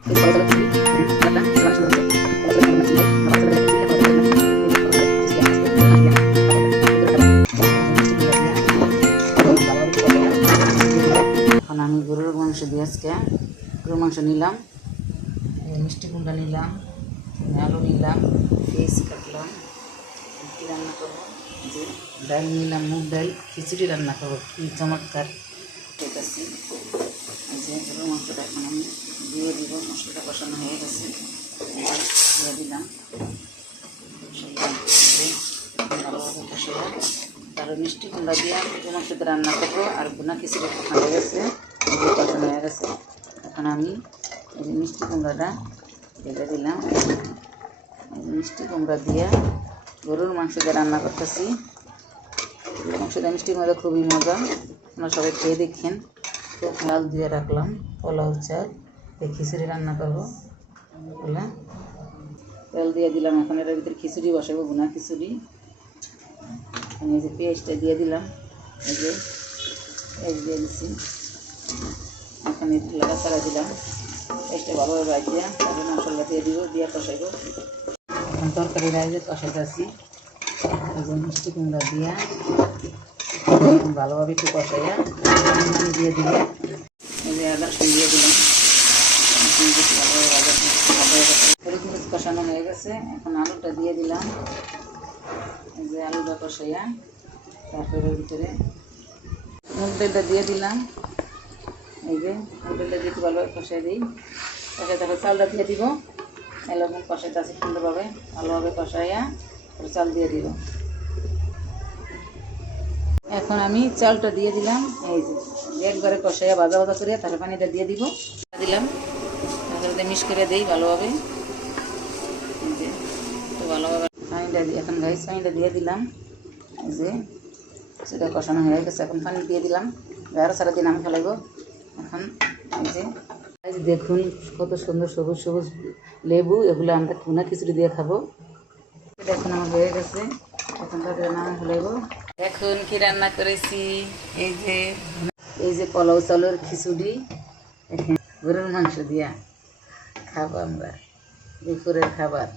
এখন আমি গরুর মাংস দিয়ে আজকে গরুর মাংস নিলাম, মিষ্টি কুমড়া নিলাম, আলু নিলাম, পেঁয়াজ কাটলাম, কী রান্না করবো, যে ডাল নিলাম, মুগ ডাল, খিচুড়ি রান্না করবো। কী চমৎকার দেখেছি। যে গরুর মাংসটা এখন আমি দিয়ে দিব, মশলাটা কষানো হয়ে গেছে, দিয়ে দিলাম, ভালোভাবে কষে তারপর মিষ্টি কুমড়া দিয়ে গরুর মাংসতে রান্না করবো। আর ভুনা খিচুড়ি হয়ে গেছে, কষানো হয়ে গেছে। এখন আমি এই যে মিষ্টি কুমড়াটা ঢেলে দিলাম, মিষ্টি কুমড়া দিয়ে গরুর মাংস দিয়ে রান্না করতেছি। গরুর মাংস দিয়ে মিষ্টি কুমড়া খুবই মজা, আপনারা সবাই খেয়ে দেখেন। খুব লাল দিয়ে রাখলাম পোলাও চাল, এই খিচুড়ি রান্না করবো বলে তেল দিয়ে দিলাম। এখন এটার ভিতরে খিচুড়ি বসাবো, ভুনা খিচুড়ি। আমি এই যে পেঁয়াজটা দিয়ে দিলাম, এই যে পেঁয়াজ দিয়ে দিচ্ছি, এখন লাগাতারা দিলাম, পেঁয়াজটা ভালোভাবে ভাজিয়া তারপরে মশলা দিয়ে দিব, দিয়ে কষাইব। এখন তরকারি রাইজে কষাইতেছি, এই যে মিষ্টি কুমড়া দিয়া ভালোভাবে একটু কষাইয়া দিয়ে দিব। এই যে আদা রসুন দিয়ে দিলাম, ভালোভাবে কষানো হয়ে গেছে। এখন আলুটা দিয়ে দিলাম, এই যে আলুটা কষাইয়া তারপরে ওর ভিতরে মুগ ডালটা দিয়ে দিলাম। এই যে মুগ ডালটা দিয়ে একটু ভালোভাবে কষাই দিই, কষাই তারপর চালটা দিয়ে দিব। এরকম কষাইতে আছে সুন্দরভাবে, ভালোভাবে কষাইয়া তারপর চাল দিয়ে দিব। এখন আমি চালটা দিয়ে দিলাম, এই যে একবারে কষাইয়া ভাজা ভাজা করে তারপর পানিটা দিয়ে দিব, দিলাম, তারপরে মিক্স করে দিই ভালোভাবে। এই যে একটু ভালোভাবে পানিটা দিয়ে এখন গাইস পানিটা দিয়ে দিলাম, এই যে সেটা কষানো হয়ে গেছে। এখন পানি দিয়ে দিলাম, আরও সারা দিন আমি ফেলাইব। এখন এই যে দেখুন কত সুন্দর সবুজ সবুজ লেবু, এগুলো আমরা ভুনা খিচুড়ি দিয়ে খাবো। এখন আমার হয়ে গেছে, এখন তাদের নাম ফেলাইব। এখন কি রান্না করেছি, এই যে পোলাও চালের খিচুড়ি, গরুর মাংস দিয়া খাবো আমরা দুপুরের খাবার।